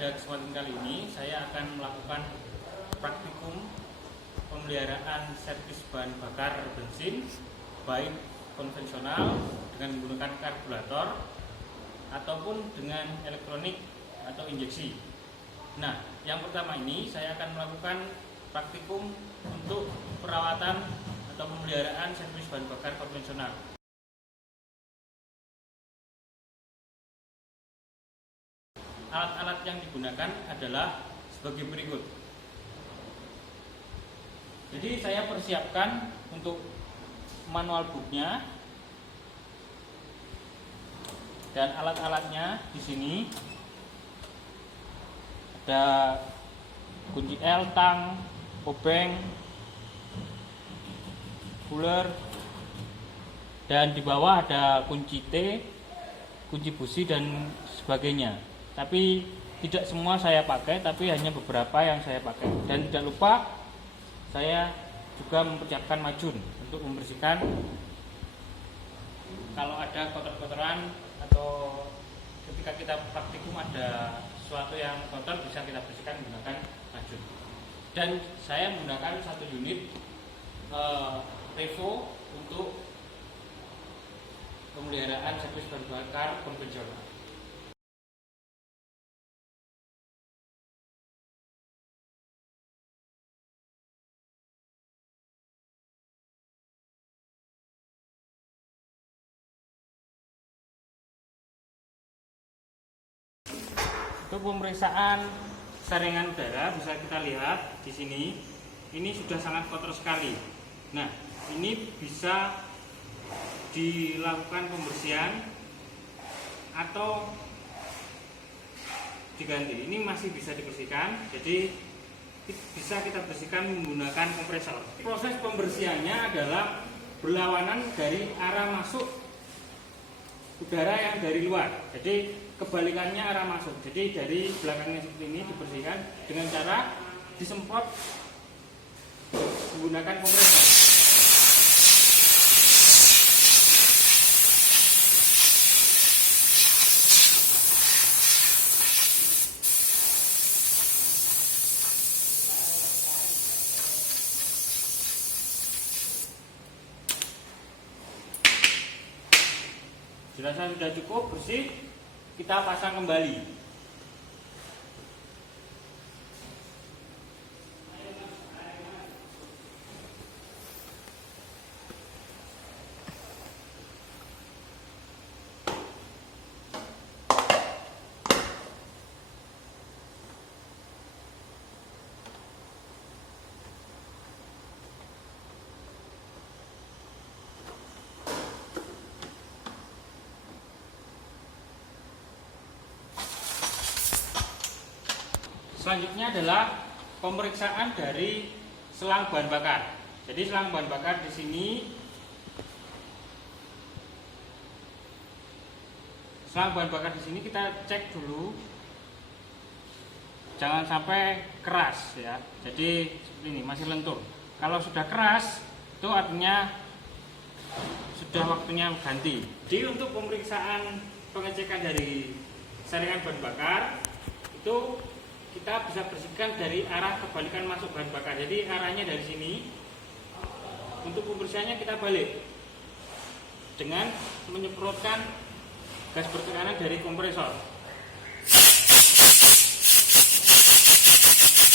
pada kesempatan kali ini saya akan melakukan praktikum pemeliharaan servis bahan bakar bensin baik konvensional dengan menggunakan karburator ataupun dengan elektronik atau injeksi. Nah, yang pertama ini saya akan melakukan praktikum untuk perawatan atau pemeliharaan servis bahan bakar konvensional. Alat-alat yang digunakan adalah sebagai berikut. Jadi saya persiapkan untuk manual booknya dan alat-alatnya di sini ada kunci L, tang, obeng, buler, dan di bawah ada kunci T, kunci busi dan sebagainya. Tapi tidak semua saya pakai, tapi hanya beberapa yang saya pakai. Dan tidak lupa saya juga mempersiapkan majun untuk membersihkan kalau ada kotor-kotoran atau ketika kita praktikum ada sesuatu yang kotor bisa kita bersihkan menggunakan majun. Dan saya menggunakan 1 unit Revo untuk pemeliharaan servis bahan bakar konvensional. Untuk pemeriksaan saringan udara bisa kita lihat di sini, ini sudah sangat kotor sekali. Nah, ini bisa dilakukan pembersihan atau diganti. Ini masih bisa dibersihkan, jadi bisa kita bersihkan menggunakan kompresor. Proses pembersihannya adalah berlawanan dari arah masuk udara yang dari luar, jadi kebalikannya arah masuk. Jadi dari belakangnya seperti ini dibersihkan dengan cara disemprot menggunakan kompresor. Dirasa sudah cukup bersih, kita pasang kembali. Selanjutnya adalah pemeriksaan dari selang bahan bakar. Jadi selang bahan bakar di sini, selang bahan bakar di sini kita cek dulu, jangan sampai keras ya. Jadi seperti ini masih lentur. Kalau sudah keras, itu artinya sudah waktunya ganti. Jadi untuk pemeriksaan pengecekan dari saringan bahan bakar itu kita bisa bersihkan dari arah kebalikan masuk bahan bakar. Jadi arahnya dari sini. Untuk pembersihannya kita balik dengan menyemprotkan gas bertekanan dari kompresor.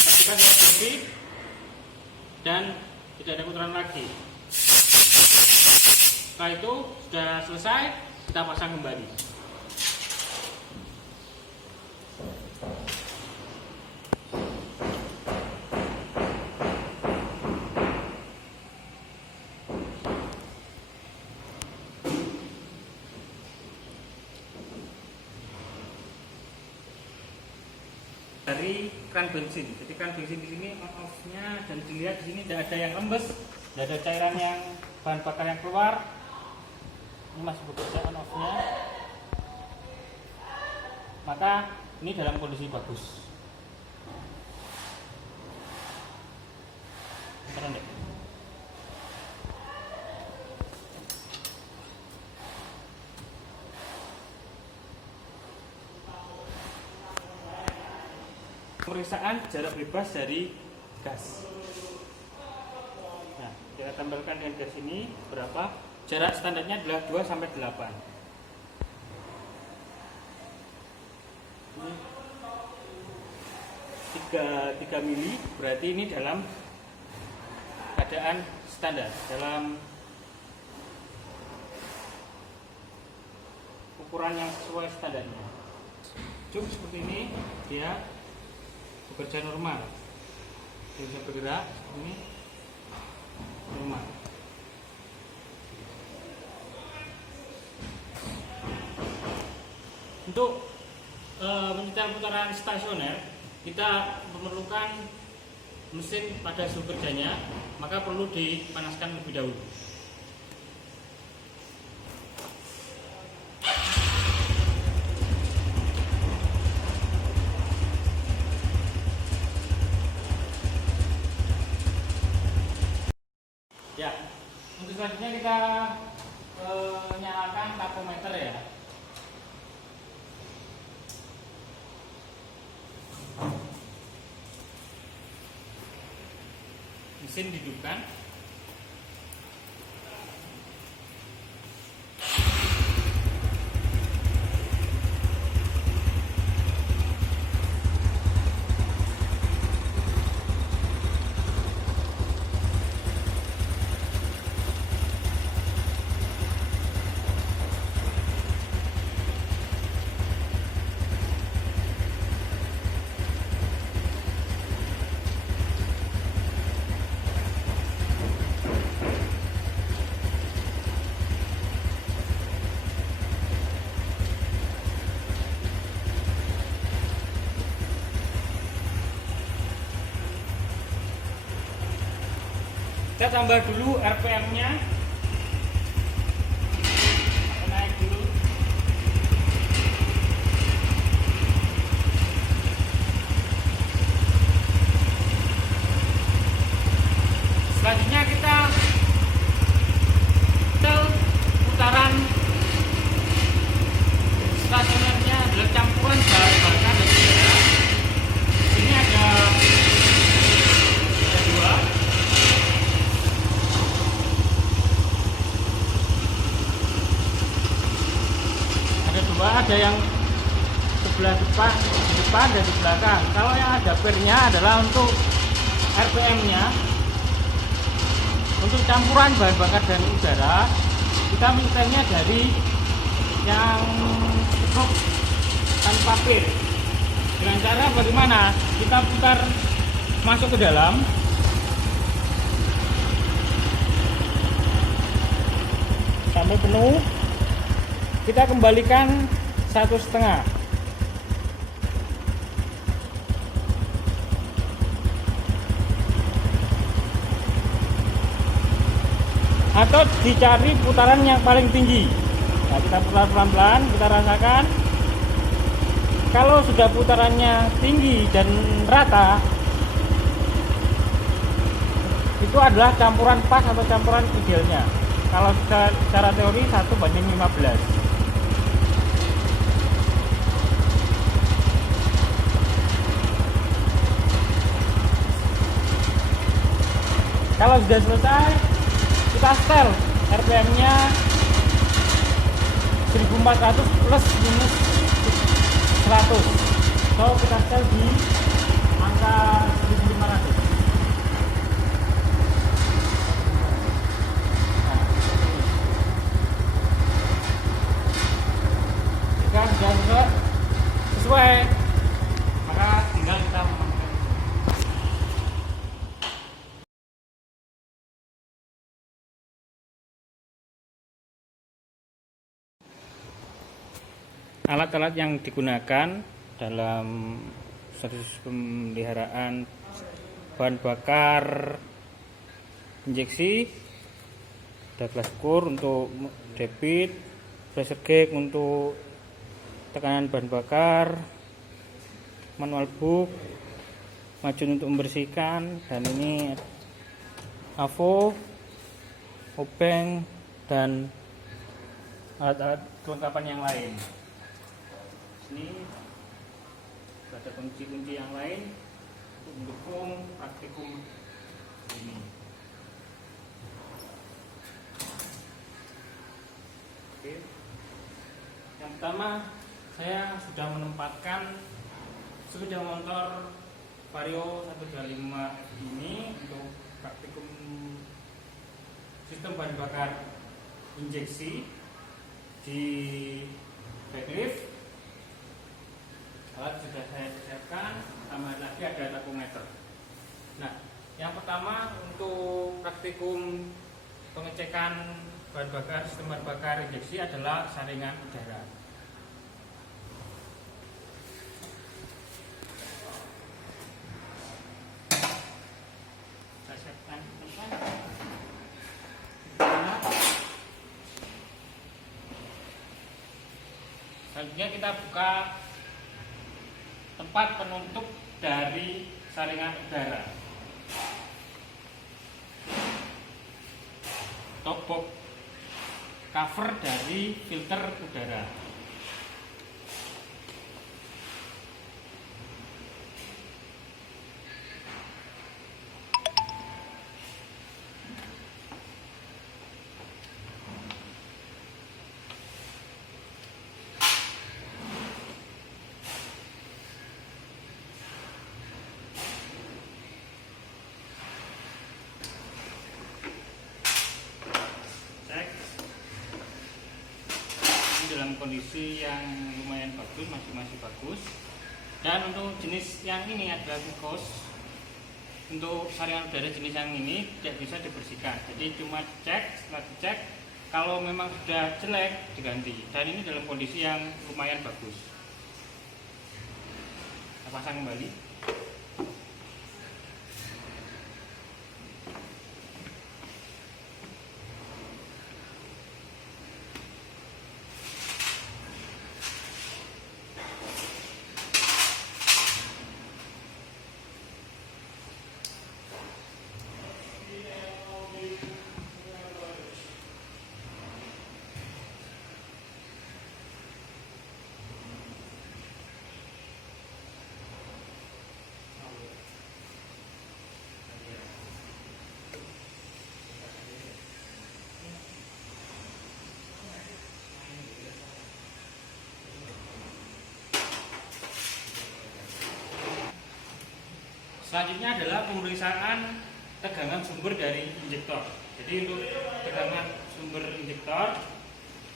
Pastikan bersih dan tidak ada kotoran lagi. Setelah itu sudah selesai, kita pasang kembali. Dari kran bensin, jadi kran bensin di sini on off-nya, dan dilihat di sini tidak ada yang rembes, tidak ada cairan yang bahan bakar yang keluar. Ini masih bekerja on off-nya, maka ini dalam kondisi bagus. Bentar deh. Pemeriksaan jarak bebas dari gas. Nah, kita tampilkan dengan gas ini berapa? Jarak standarnya adalah 2 sampai 8. Ini 3 mili, berarti ini dalam keadaan standar, dalam ukuran yang sesuai standarnya. Cuk seperti ini dia bekerja normal, dia bisa bergerak ini normal. Untuk menyetel putaran stasioner kita memerlukan mesin pada suhu kerjanya, maka perlu dipanaskan lebih dahulu. Ya, untuk selanjutnya kita nyalakan tachometer ya. Mesin dihidupkan. Kita tambah dulu RPM-nya, naik dulu. Selanjutnya kita putaran stasionernya adalah campuran bahan bakar dan udara. Ini ada 2. Ada yang sebelah depan dan di belakang. Kalau yang ada pernya adalah untuk RPM-nya. Untuk campuran bahan bakar dan udara, kita mintanya dari yang cukup tanpa pir. Dengan cara bagaimana? Kita putar masuk ke dalam. Sampai penuh. Kita kembalikan 1,5. Atau dicari putaran yang paling tinggi. Nah, kita putar pelan-pelan, kita rasakan. Kalau sudah putarannya tinggi dan rata, itu adalah campuran pas atau campuran idealnya. Kalau secara teori 1:15. Kalau sudah selesai, kita setel RPM-nya 1400 plus minus 100. So kita setel di angka 1500. Nah, jika sudah sesuai, maka tinggal kita memakai. Alat-alat yang digunakan dalam proses pemeliharaan bahan bakar injeksi, ada glass core untuk debit, pressure gauge untuk tekanan bahan bakar, manual book, macun untuk membersihkan, dan ini AVO, obeng, dan alat-alat kelengkapan yang lain. Ini ada kunci-kunci yang lain untuk mendukung praktikum ini. Oke. Yang pertama, saya sudah menempatkan sepeda motor Vario 125 ini untuk praktikum sistem bahan bakar injeksi di backlift. Alat sudah saya siapkan, tambah lagi ada takometer. Nah, yang pertama untuk praktikum pengecekan bahan bakar sistem bahan bakar injeksi adalah saringan udara. Saya siapkan selanjutnya kita buka tempat penutup dari saringan udara. Top box cover dari filter udara. Dalam kondisi yang lumayan bagus, masih bagus. Dan untuk jenis yang ini adalah Vikos. Untuk saringan udara jenis yang ini tidak bisa dibersihkan, jadi cuma cek, setelah dicek kalau memang sudah jelek diganti. Dan ini dalam kondisi yang lumayan bagus. Kita pasang kembali. Selanjutnya adalah pemeriksaan tegangan sumber dari injektor. Jadi untuk tegangan sumber injektor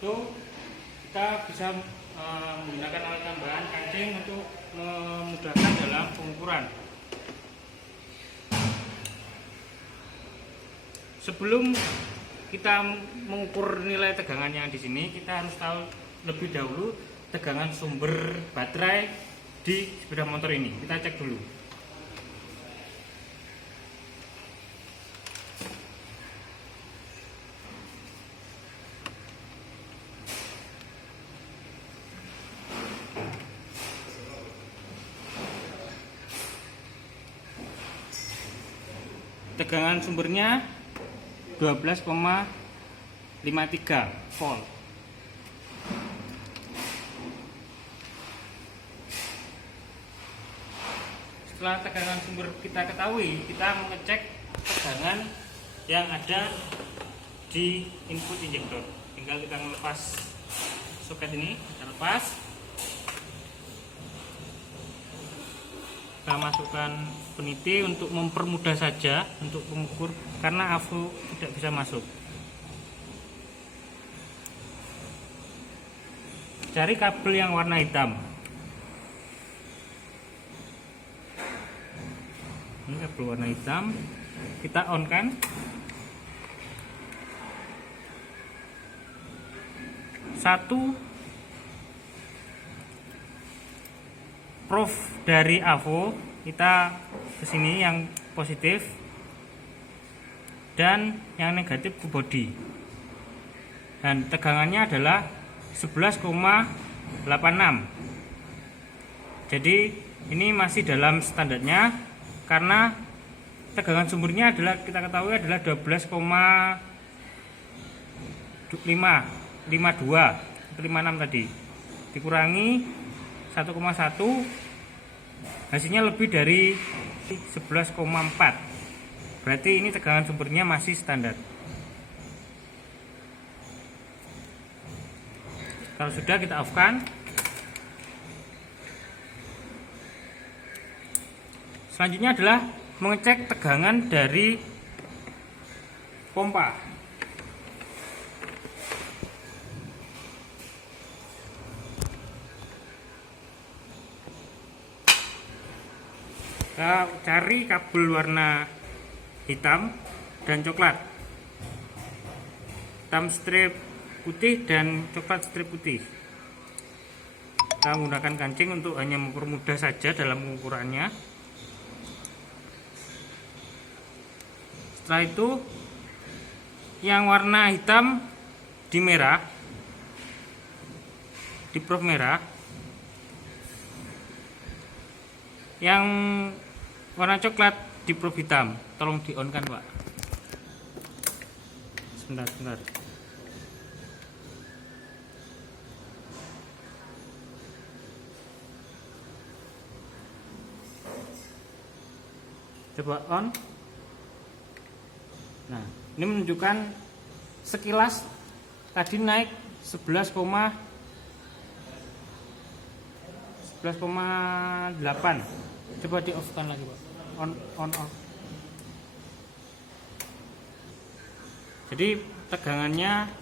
itu kita bisa menggunakan alat tambahan kancing untuk memudahkan dalam pengukuran. Sebelum kita mengukur nilai tegangan yang di sini, kita harus tahu lebih dahulu tegangan sumber baterai di sepeda motor ini. Kita cek dulu. Tegangan sumbernya 12,53 volt. Setelah tegangan sumber kita ketahui, kita mengecek tegangan yang ada di input injektor. Tinggal kita melepas soket ini, kita lepas. Kita masukkan peniti untuk mempermudah saja untuk mengukur, karena AVO tidak bisa masuk. Cari kabel yang warna hitam. Ini kabel warna hitam, kita on kan. Satu prof dari AVO kita ke sini yang positif, dan yang negatif ke body. Dan tegangannya adalah 11,86. Jadi ini masih dalam standarnya, karena tegangan sumbernya adalah kita ketahui adalah 12,52 tadi dikurangi 1,1 hasilnya lebih dari 11,4. Berarti ini tegangan sumbernya masih standar. Kalau sudah, kita off-kan. Selanjutnya adalah mengecek tegangan dari pompa. Kita cari kabel warna hitam dan coklat, hitam strip putih dan coklat strip putih. Kita menggunakan kancing untuk hanya mempermudah saja dalam pengukurannya. Setelah itu, yang warna hitam di merah, di probe merah, yang warna coklat di probe hitam. Tolong di on kan, Pak. Sebentar. Coba on. Nah, ini menunjukkan sekilas tadi naik 11,8. Coba di off kan lagi, Pak. On off. Jadi tegangannya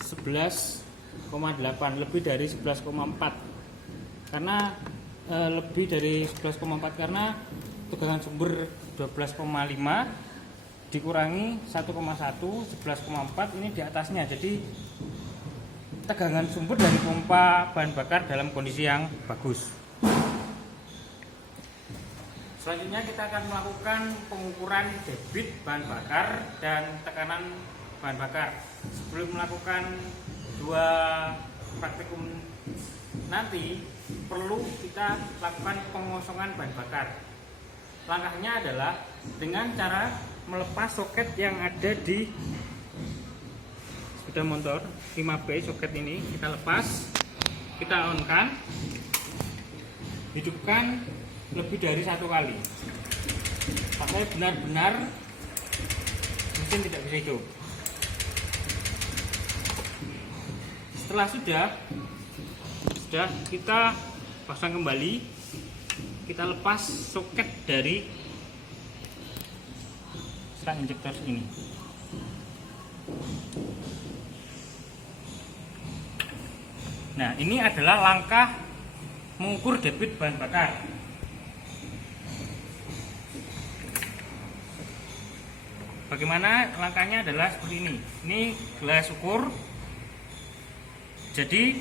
11,8, lebih dari 11,4. Karena lebih dari 11,4 karena tegangan sumber 12,5 dikurangi 1,1, 11,4 ini di atasnya. Jadi tegangan sumber dari pompa bahan bakar dalam kondisi yang bagus. Selanjutnya kita akan melakukan pengukuran debit bahan bakar dan tekanan bahan bakar. Sebelum melakukan dua praktikum nanti, perlu kita lakukan pengosongan bahan bakar. Langkahnya adalah dengan cara melepas soket yang ada di sepeda motor 5B. Soket ini kita lepas, kita on-kan, hidupkan lebih dari 1 kali sampai benar-benar mesin tidak bisa hidup. Setelah sudah kita pasang kembali, kita lepas soket dari stang injektor ini. Nah, ini adalah langkah mengukur debit bahan bakar. Bagaimana langkahnya adalah seperti ini. Ini gelas ukur. Jadi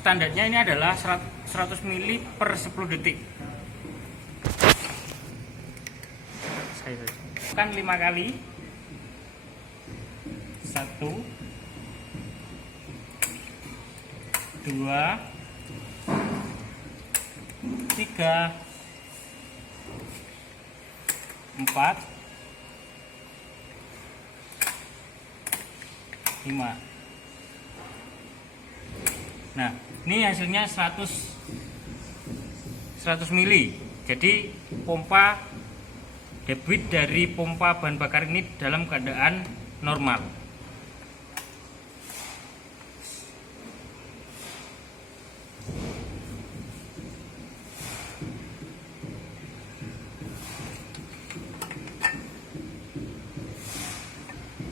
standarnya ini adalah 100 ml per 10 detik. Saya tekan 5 kali. 1 2 3 4 5. Nah, ini hasilnya 100 mili. Jadi pompa debit dari pompa bahan bakar ini dalam keadaan normal.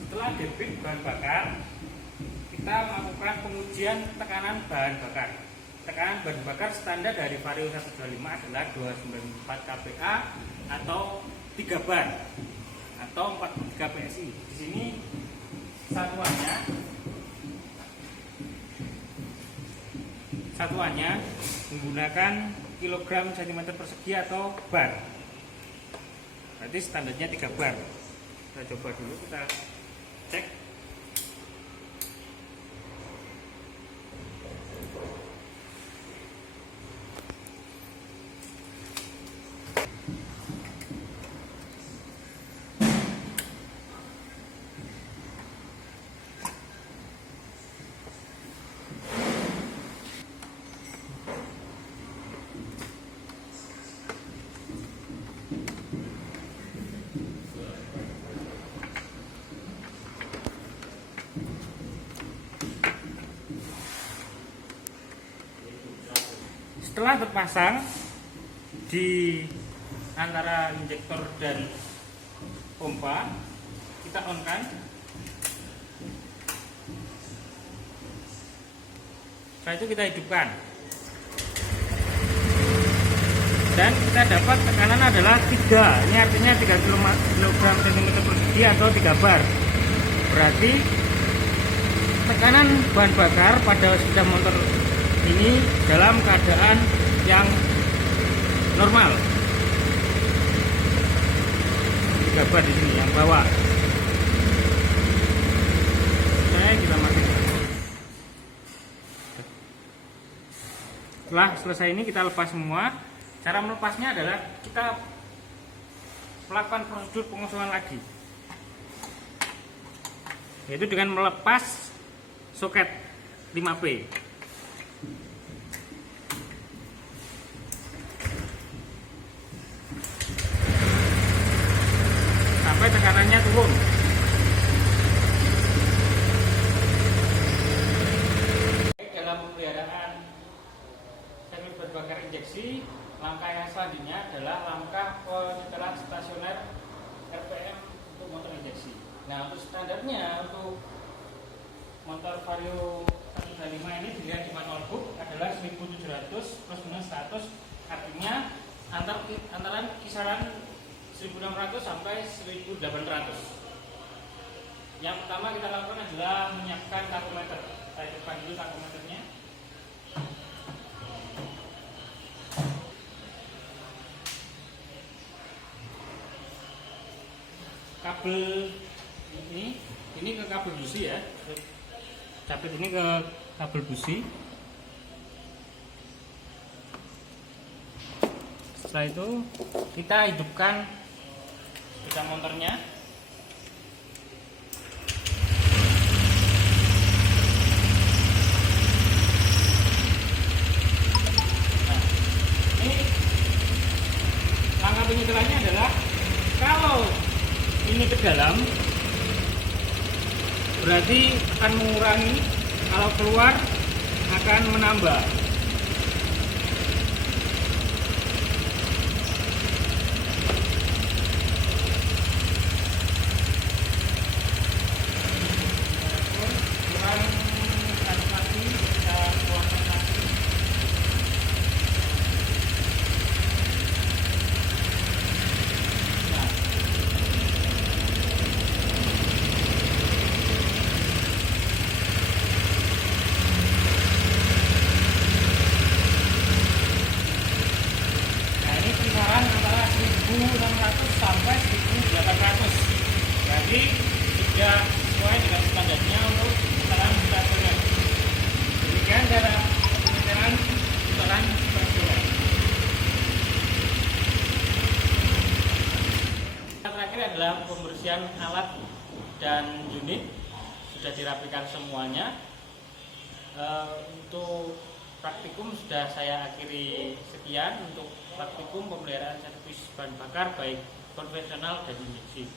Setelah debit bahan bakar, kita melakukan pengujian tekanan bahan bakar. Tekanan bahan bakar standar dari Vario 125 adalah 294 kPa atau 3 bar atau 43 PSI. Di sini satuannya menggunakan kilogram cm persegi atau bar. Berarti standarnya 3 bar. Kita coba dulu, kita cek. Setelah terpasang di antara injektor dan pompa, kita on kan. Setelah itu kita hidupkan. Dan kita dapat tekanan adalah 3. Ini artinya 3 kg cm per detik atau 3 bar. Berarti tekanan bahan bakar pada sepeda motor ini dalam keadaan yang normal. 3 bar di sini yang bawah. Kita matikan. Setelah selesai ini kita lepas semua. Cara melepasnya adalah kita melakukan prosedur pengosongan lagi, yaitu dengan melepas soket 5P. Sampai tekanannya turun. Dalam pemeliharaan servis bahan bakar injeksi, langkah yang selanjutnya adalah langkah penyetelan stasioner RPM untuk motor injeksi. Nah, untuk standarnya untuk motor Vario 125 ini dilihat di manual book adalah 1700 plus minus 100, artinya antara kisaran 1600 sampai 1800. Yang pertama kita lakukan adalah menyiapkan takometer. Kita hidupkan dulu takometernya. Kabel ini ke kabel busi ya. Capit ini ke kabel busi. Setelah itu kita hidupkan sepeda motornya. Nah, ini langkah penyetelannya adalah kalau ini ke dalam berarti akan mengurangi, kalau keluar akan menambah. Sampai 1800. Jadi sudah sesuai dengan standarnya untuk putaran stasioner. Demikian cara penyetelan putaran stasioner. Yang terakhir adalah pembersihan alat dan unit. Sudah dirapikan semuanya. Untuk praktikum sudah saya akhiri sekian untuk praktikum pemeliharaan servis bahan bakar baik konvensional dan injeksi.